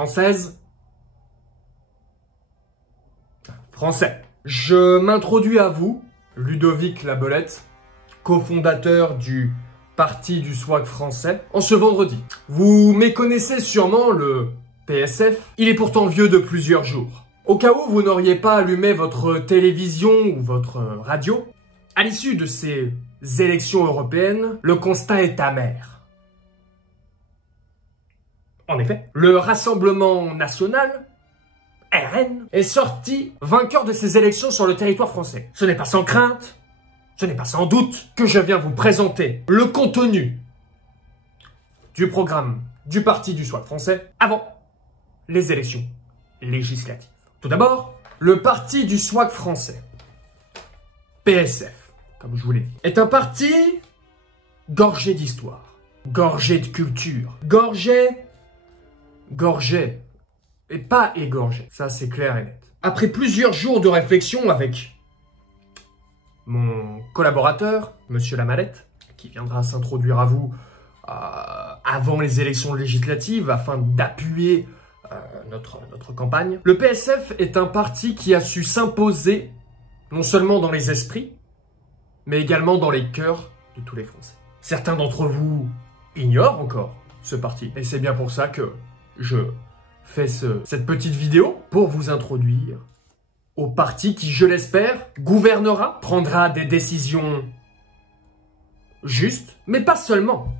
Française. Français. Je m'introduis à vous, Ludovic Labelette, cofondateur du Parti du swag français, en ce vendredi. Vous méconnaissez sûrement le PSF, il est pourtant vieux de plusieurs jours. Au cas où vous n'auriez pas allumé votre télévision ou votre radio, à l'issue de ces élections européennes, le constat est amer. En effet, le Rassemblement national, RN, est sorti vainqueur de ces élections sur le territoire français. Ce n'est pas sans crainte, ce n'est pas sans doute que je viens vous présenter le contenu du programme du Parti du swag français avant les élections législatives. Tout d'abord, le Parti du swag français, PSF, comme je vous l'ai dit, est un parti gorgé d'histoire, gorgé de culture, gorgé, et pas égorgé, ça c'est clair et net. Après plusieurs jours de réflexion avec mon collaborateur, Monsieur Lamalette, qui viendra s'introduire à vous avant les élections législatives afin d'appuyer notre campagne. Le PSF est un parti qui a su s'imposer non seulement dans les esprits, mais également dans les cœurs de tous les Français. Certains d'entre vous ignorent encore ce parti, et c'est bien pour ça que je fais cette petite vidéo pour vous introduire au parti qui, je l'espère, gouvernera, prendra des décisions justes, mais pas seulement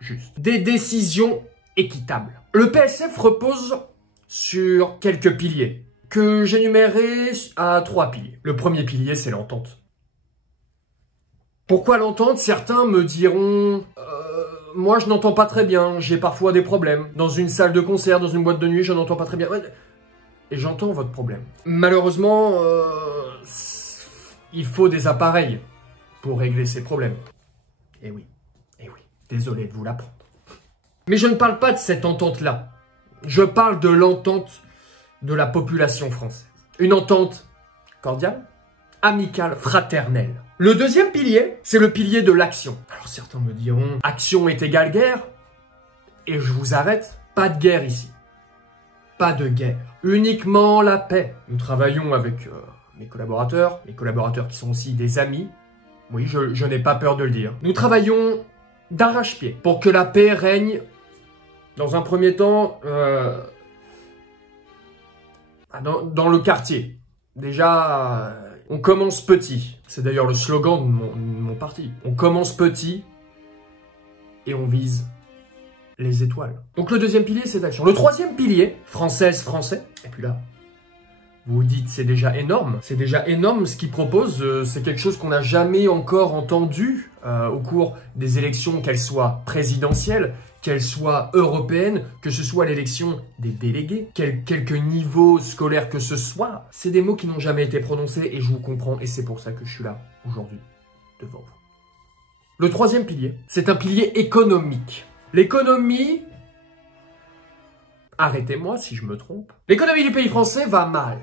justes, des décisions équitables. Le PSF repose sur quelques piliers que j'énumérerai à 3 piliers. Le premier pilier, c'est l'entente. Pourquoi l'entente? Certains me diront moi je n'entends pas très bien, j'ai parfois des problèmes. Dans une salle de concert, dans une boîte de nuit, je n'entends pas très bien. Et j'entends votre problème. Malheureusement, il faut des appareils pour régler ces problèmes. Eh oui, désolé de vous l'apprendre. Mais je ne parle pas de cette entente-là. Je parle de l'entente de la population française. Une entente cordiale, amicale, fraternelle. Le deuxième pilier, c'est le pilier de l'action. Alors certains me diront, action est égale guerre. Et je vous arrête, pas de guerre ici. Pas de guerre. Uniquement la paix. Nous travaillons avec mes collaborateurs qui sont aussi des amis. Oui, je n'ai pas peur de le dire. Nous travaillons d'arrache-pied pour que la paix règne dans un premier temps dans le quartier. Déjà, on commence petit. C'est d'ailleurs le slogan de mon parti. On commence petit et on vise les étoiles. Donc le deuxième pilier, c'est l'action. Le troisième pilier, française, français. Et puis là, vous vous dites, c'est déjà énorme. C'est déjà énorme ce qu'ils proposent. C'est quelque chose qu'on n'a jamais encore entendu au cours des élections, qu'elles soient présidentielles, qu'elles soient européennes, que ce soit l'élection des délégués, quelque niveau scolaire que ce soit. C'est des mots qui n'ont jamais été prononcés et je vous comprends et c'est pour ça que je suis là aujourd'hui devant vous. Le troisième pilier, c'est un pilier économique. L'économie, arrêtez-moi si je me trompe, l'économie du pays français va mal.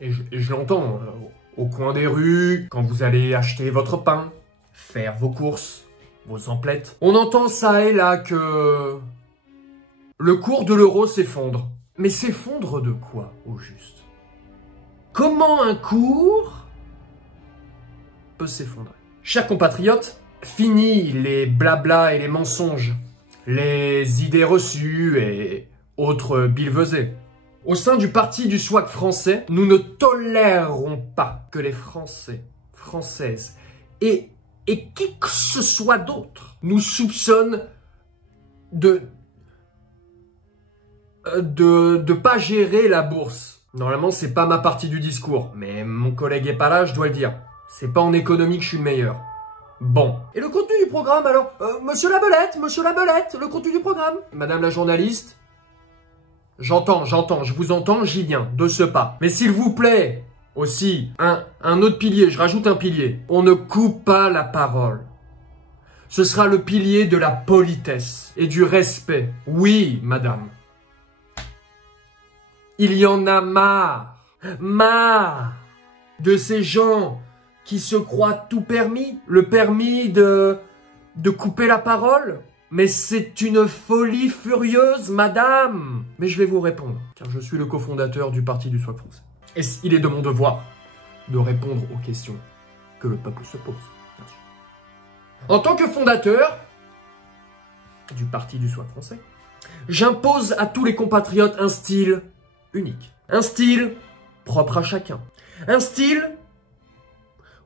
Et je l'entends au coin des rues, quand vous allez acheter votre pain, faire vos courses, vos emplettes. On entend ça et là que le cours de l'euro s'effondre. Mais s'effondre de quoi, au juste? Comment un cours peut s'effondrer? Chers compatriotes, fini les blablas et les mensonges, les idées reçues et autres billevesées. Au sein du Parti du swag français, nous ne tolérerons pas que les Français, Françaises et qui que ce soit d'autre nous soupçonnent de pas gérer la bourse. Normalement, c'est pas ma partie du discours, mais mon collègue est pas là, je dois le dire. C'est pas en économie que je suis le meilleur. Bon. Et le contenu du programme, alors Monsieur Labelette, le contenu du programme. Madame la journaliste, j'entends, je vous entends, j'y viens, de ce pas. Mais s'il vous plaît, aussi, un autre pilier, je rajoute un pilier. On ne coupe pas la parole. Ce sera le pilier de la politesse et du respect. Oui, madame. Il y en a marre de ces gens qui se croient tout permis. Le permis de couper la parole. Mais c'est une folie furieuse, madame. Mais je vais vous répondre, car je suis le cofondateur du Parti du SWAC français. Et il est de mon devoir de répondre aux questions que le peuple se pose, bien sûr. En tant que fondateur du Parti du SWAC français, j'impose à tous les compatriotes un style unique. Un style propre à chacun. Un style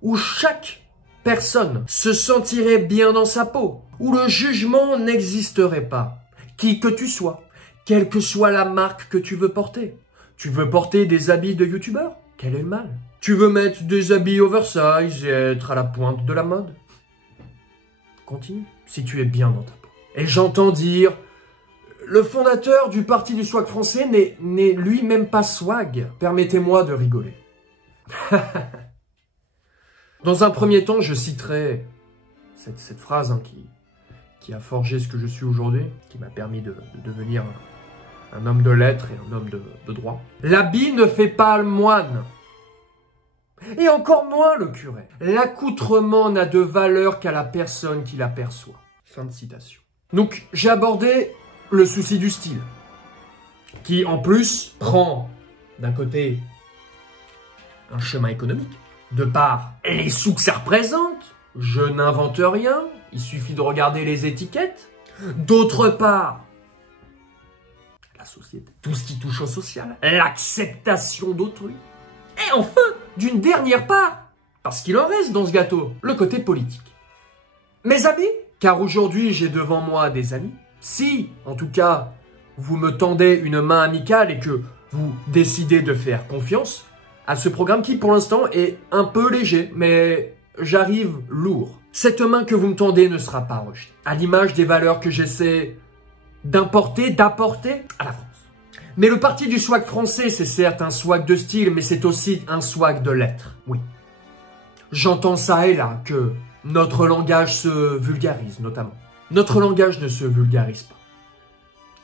où chaque personne se sentirait bien dans sa peau, où le jugement n'existerait pas. Qui que tu sois, quelle que soit la marque que tu veux porter. Tu veux porter des habits de youtubeur? Quel est le mal? Tu veux mettre des habits oversize et être à la pointe de la mode? Continue, si tu es bien dans ta peau. Et j'entends dire, le fondateur du Parti du SWAC français n'est lui-même pas swag. Permettez-moi de rigoler. Dans un premier temps, je citerai cette phrase qui a forgé ce que je suis aujourd'hui, qui m'a permis de devenir un homme de lettres et un homme de droit. L'habit ne fait pas le moine, et encore moins le curé. L'accoutrement n'a de valeur qu'à la personne qui l'aperçoit. Fin de citation. Donc, j'ai abordé le souci du style, qui en plus prend d'un côté un chemin économique, de par les sous que ça représente, je n'invente rien, il suffit de regarder les étiquettes. D'autre part, la société, tout ce qui touche au social, l'acceptation d'autrui. Et enfin, d'une dernière part, parce qu'il en reste dans ce gâteau, le côté politique. Mes amis, car aujourd'hui j'ai devant moi des amis, si, en tout cas, vous me tendez une main amicale et que vous décidez de faire confiance à ce programme qui, pour l'instant, est un peu léger, mais j'arrive lourd. Cette main que vous me tendez ne sera pas rejetée, à l'image des valeurs que j'essaie d'apporter à la France. Mais le Parti du SWAC français, c'est certes un swag de style, mais c'est aussi un swag de lettres, oui. J'entends ça et là que notre langage se vulgarise, notamment. Notre langage ne se vulgarise pas.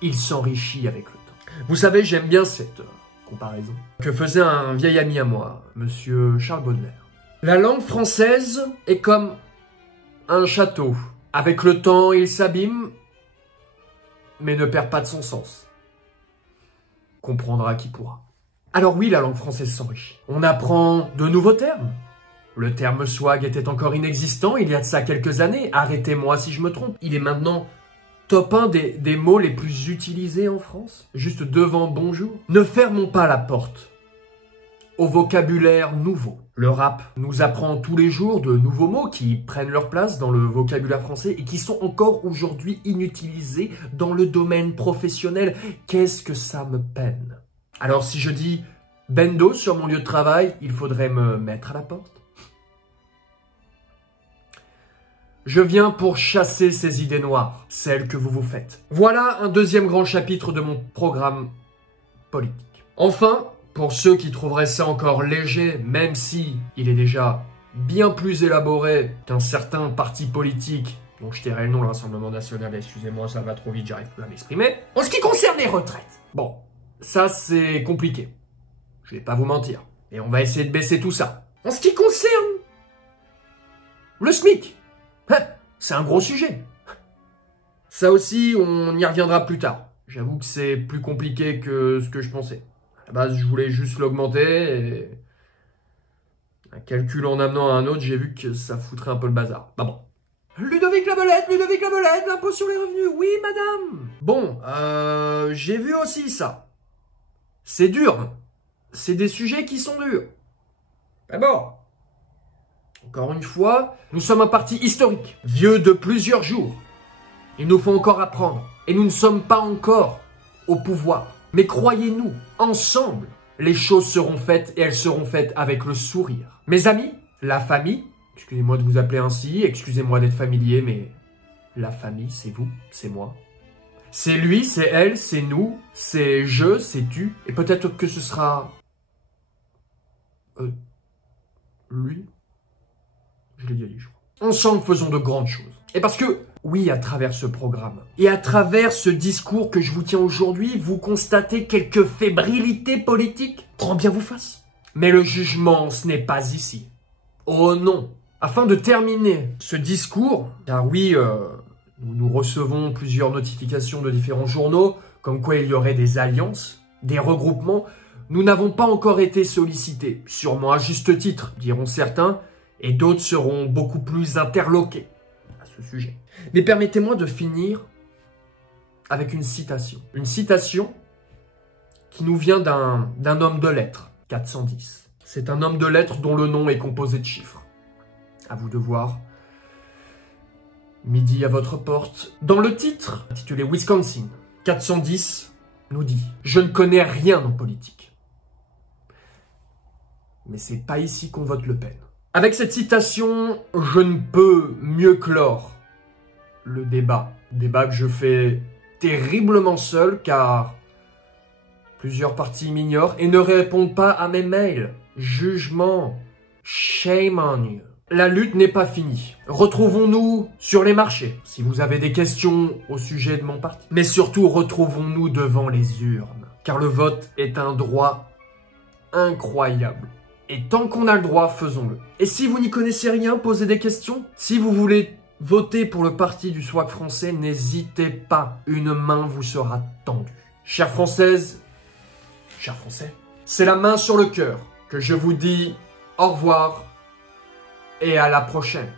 Il s'enrichit avec le temps. Vous savez, j'aime bien cette comparaison que faisait un vieil ami à moi, monsieur Charles Baudelaire. La langue française est comme un château. Avec le temps, il s'abîme, mais ne perd pas de son sens. Comprendra qui pourra. Alors oui, la langue française s'enrichit. On apprend de nouveaux termes. Le terme swag était encore inexistant il y a de ça quelques années. Arrêtez-moi si je me trompe. Il est maintenant top 1 des mots les plus utilisés en France. Juste devant bonjour. Ne fermons pas la porte au vocabulaire nouveau. Le rap nous apprend tous les jours de nouveaux mots qui prennent leur place dans le vocabulaire français et qui sont encore aujourd'hui inutilisés dans le domaine professionnel. Qu'est-ce que ça me peine? Alors si je dis bendo sur mon lieu de travail, il faudrait me mettre à la porte. Je viens pour chasser ces idées noires, celles que vous vous faites. Voilà un deuxième grand chapitre de mon programme politique. Enfin, pour ceux qui trouveraient ça encore léger, même si il est déjà bien plus élaboré qu'un certain parti politique, dont je tairai le nom, le Rassemblement National, excusez-moi, ça va trop vite, j'arrive plus à m'exprimer. En ce qui concerne les retraites, bon, ça c'est compliqué, je vais pas vous mentir, et on va essayer de baisser tout ça. En ce qui concerne le SMIC, c'est un gros sujet. Ça aussi, on y reviendra plus tard. J'avoue que c'est plus compliqué que ce que je pensais. À la base, je voulais juste l'augmenter et un calcul en amenant à un autre, j'ai vu que ça foutrait un peu le bazar. Bah bon. Ludovic Labelette, l'impôt sur les revenus, oui madame. Bon, j'ai vu aussi ça. C'est dur. C'est des sujets qui sont durs. Mais bon. Encore une fois, nous sommes un parti historique, vieux de plusieurs jours. Il nous faut encore apprendre. Et nous ne sommes pas encore au pouvoir. Mais croyez-nous, ensemble, les choses seront faites et elles seront faites avec le sourire. Mes amis, la famille, excusez-moi de vous appeler ainsi, excusez-moi d'être familier, mais la famille, c'est vous, c'est moi. C'est lui, c'est elle, c'est nous, c'est je, c'est tu. Et peut-être que ce sera... lui. Je l'ai déjà dit, je crois. Ensemble, faisons de grandes choses. Et parce que, oui, à travers ce programme, et à travers ce discours que je vous tiens aujourd'hui, vous constatez quelques fébrilités politiques. Grand bien vous fasse. Mais le jugement, ce n'est pas ici. Oh non. Afin de terminer ce discours, car oui, Nous recevons plusieurs notifications de différents journaux, comme quoi il y aurait des alliances, des regroupements. Nous n'avons pas encore été sollicités, sûrement à juste titre, diront certains, et d'autres seront beaucoup plus interloqués à ce sujet. Mais permettez-moi de finir avec une citation. Une citation qui nous vient d'un homme de lettres, 410. C'est un homme de lettres dont le nom est composé de chiffres. À vous de voir. Midi à votre porte. Dans le titre, intitulé Wisconsin, 410 nous dit « Je ne connais rien en politique. Mais c'est pas ici qu'on vote Le Pen. » Avec cette citation, je ne peux mieux clore le débat. Débat que je fais terriblement seul car plusieurs partis m'ignorent et ne répondent pas à mes mails. Jugement. Shame on you. La lutte n'est pas finie. Retrouvons-nous sur les marchés, si vous avez des questions au sujet de mon parti. Mais surtout, retrouvons-nous devant les urnes. Car le vote est un droit incroyable. Et tant qu'on a le droit, faisons-le. Et si vous n'y connaissez rien, posez des questions. Si vous voulez voter pour le parti du SWAC français, n'hésitez pas. Une main vous sera tendue. Chères Françaises, chers Français, c'est la main sur le cœur que je vous dis au revoir et à la prochaine.